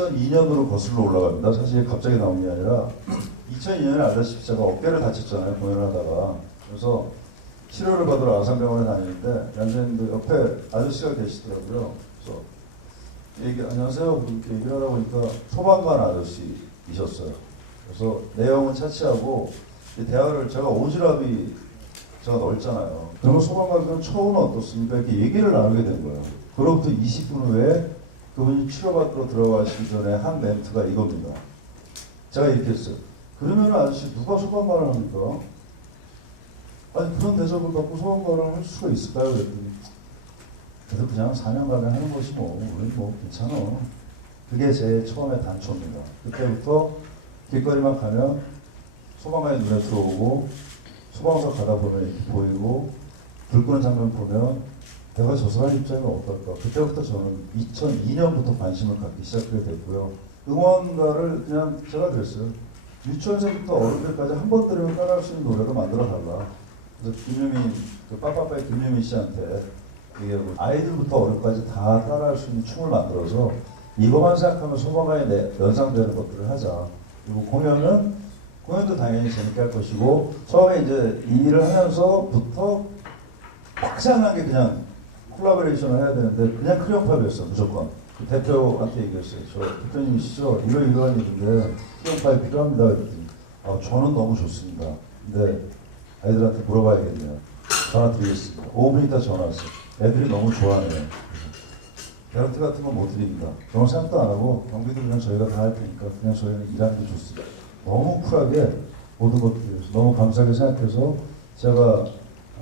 2002년으로 거슬러 올라갑니다. 사실 갑자기 나온 게 아니라 2002년에 알다시피 제가 어깨를 다쳤잖아요. 공연을 하다가. 그래서 치료를 받으러 아산병원에 다니는데 연세님도 옆에 아저씨가 계시더라고요. 그래서 얘기, 안녕하세요. 이렇게 얘기를 하다 보니까 소방관 아저씨이셨어요. 그래서 내용은 차치하고 이 대화를 제가 오지랖이 제가 넓잖아요. 그러면 소방관들은 처우는 어떻습니까? 이렇게 얘기를 나누게 된 거예요. 그로부터 20분 후에 그분이 치료받으러 들어가시기 전에 한 멘트가 이겁니다. 제가 이렇게 했어요. 그러면 아저씨 누가 소방관을 합니까? 아니 그런 대접을 받고 소방관을 할 수가 있을까요? 그랬더니 그래도 그냥 4년간에 하는 것이 뭐 우리는 뭐 괜찮아. 그게 제 처음의 단초입니다. 그때부터 길거리만 가면 소방관이 눈에 들어오고 소방서 가다 보면 보이고 불 끄는 장면 보면 저 사람 입장이면 어떨까. 그때부터 저는 2002년부터 관심을 갖기 시작하게 됐고요. 응원가를 그냥 제가 그랬어요. 유치원생부터 어른들까지 한 번 들으면 따라할 수 있는 노래로 만들어 달라. 그래서 김유민, 그 빠빠빠의 김유민 씨한테 얘기하고 아이들부터 어른까지 다 따라할 수 있는 춤을 만들어서 이거만 생각하면 소방관이 내- 연상되는 것들을 하자. 그리고 공연은 공연도 당연히 재밌게 할 것이고 처음에 이제 이 일을 하면서부터 막장하게 그냥 콜라보레이션을 해야 되는데 그냥 크레용팝이었어 무조건. 그 대표한테 얘기했어요. 저 대표님이시죠 이러 이러한 일인데 크레용팝이 필요합니다. 그랬더니 아, 저는 너무 좋습니다. 근데 아이들한테 물어봐야겠네요. 전화 드리겠습니다. 5분 있다 전화 왔어요. 애들이 너무 좋아하네요. 베런트 같은 건 못 드립니다. 그런 생각도 안 하고 경비도 그냥 저희가 다 할 테니까 그냥 저희는 일하는 게 좋습니다. 너무 쿨하게 모든 것들을 너무 감사하게 생각해서 제가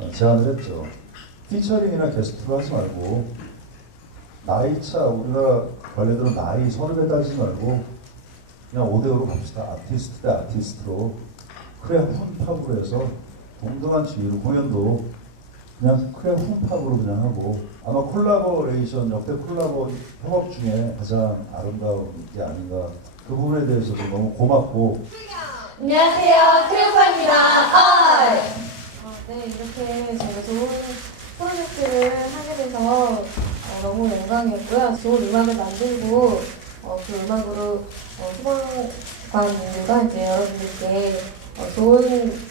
어, 제안을 했죠. 피처링이나 게스트로 하지 말고 나이차 우리나라 관례대로 나이 선을 따지지 말고 그냥 5대5로 갑시다. 아티스트 대 아티스트로 크레 훈팝으로 해서 동등한 지위로 공연도 그냥 크레 훈팝으로 그냥 하고 아마 콜라보레이션 역대 콜라보 협업 중에 가장 아름다운 게 아닌가 그 부분에 대해서도 너무 고맙고 안녕하세요, 크레오파입니다. 어이! 어, 네, 이렇게 저희가 좋은 프로젝트를 하게 돼서 어, 너무 영광이었고요. 좋은 음악을 만들고 어, 그 음악으로 어, 소방관님들과 이제 여러분들께 어, 좋은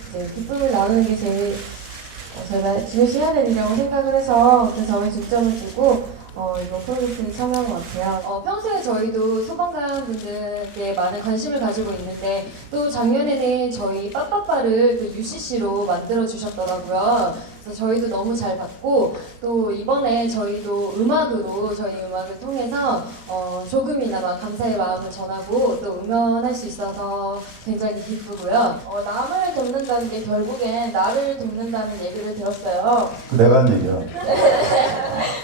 이제 기쁨을 나누는 게 제일 어, 저희가 중요시 해야 될 일이라고 생각을 해서 그 점에 중점을 두고 어, 이번 프로젝트에 참여한 것 같아요. 어, 평소에 저희도 소방관 분들께 많은 관심을 가지고 있는데 또 작년에는 저희 빠빠빠를 또 UCC로 만들어 주셨더라고요. 그래서 저희도 너무 잘 봤고 또 이번에 저희도 음악으로 저희 음악을 통해서 어, 조금이나마 감사의 마음을 전하고 또 응원할 수 있어서 굉장히 기쁘고요. 어, 남을 돕는다는 게 결국엔 나를 돕는다는 얘기를 들었어요. 그 내가 한 얘기야.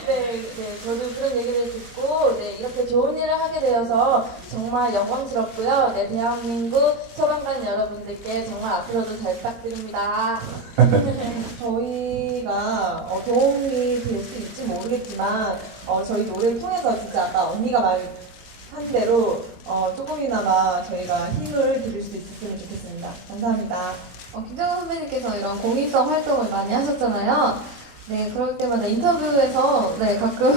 네, 네, 저도 그런 얘기를 듣고 네, 이렇게 좋은 일을 하게 되어서 정말 영광스럽고요. 네, 대한민국 소방관 여러분들께 정말 앞으로도 잘 부탁드립니다. 저희가 어, 도움이 될 수 있지 모르겠지만 어, 저희 노래를 통해서 진짜 아까 언니가 말한 대로 어, 조금이나마 저희가 힘을 드릴 수 있었으면 좋겠습니다. 감사합니다. 어, 김정은 선배님께서 이런 공익성 활동을 많이 하셨잖아요. 네, 그럴 때마다 인터뷰에서 네, 가끔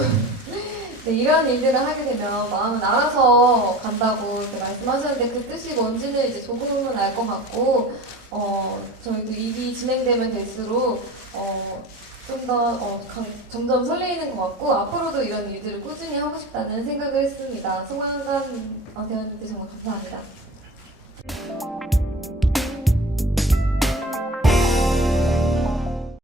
네, 이런 일들을 하게 되면 마음은 알아서 간다고 말씀하셨는데 그 뜻이 뭔지는 이제 조금은 알 것 같고 어, 저희도 일이 진행되면 될수록 어, 좀더 어, 강- 점점 설레이는 것 같고 앞으로도 이런 일들을 꾸준히 하고 싶다는 생각을 했습니다. 송환관 어, 대원님께 정말 감사합니다.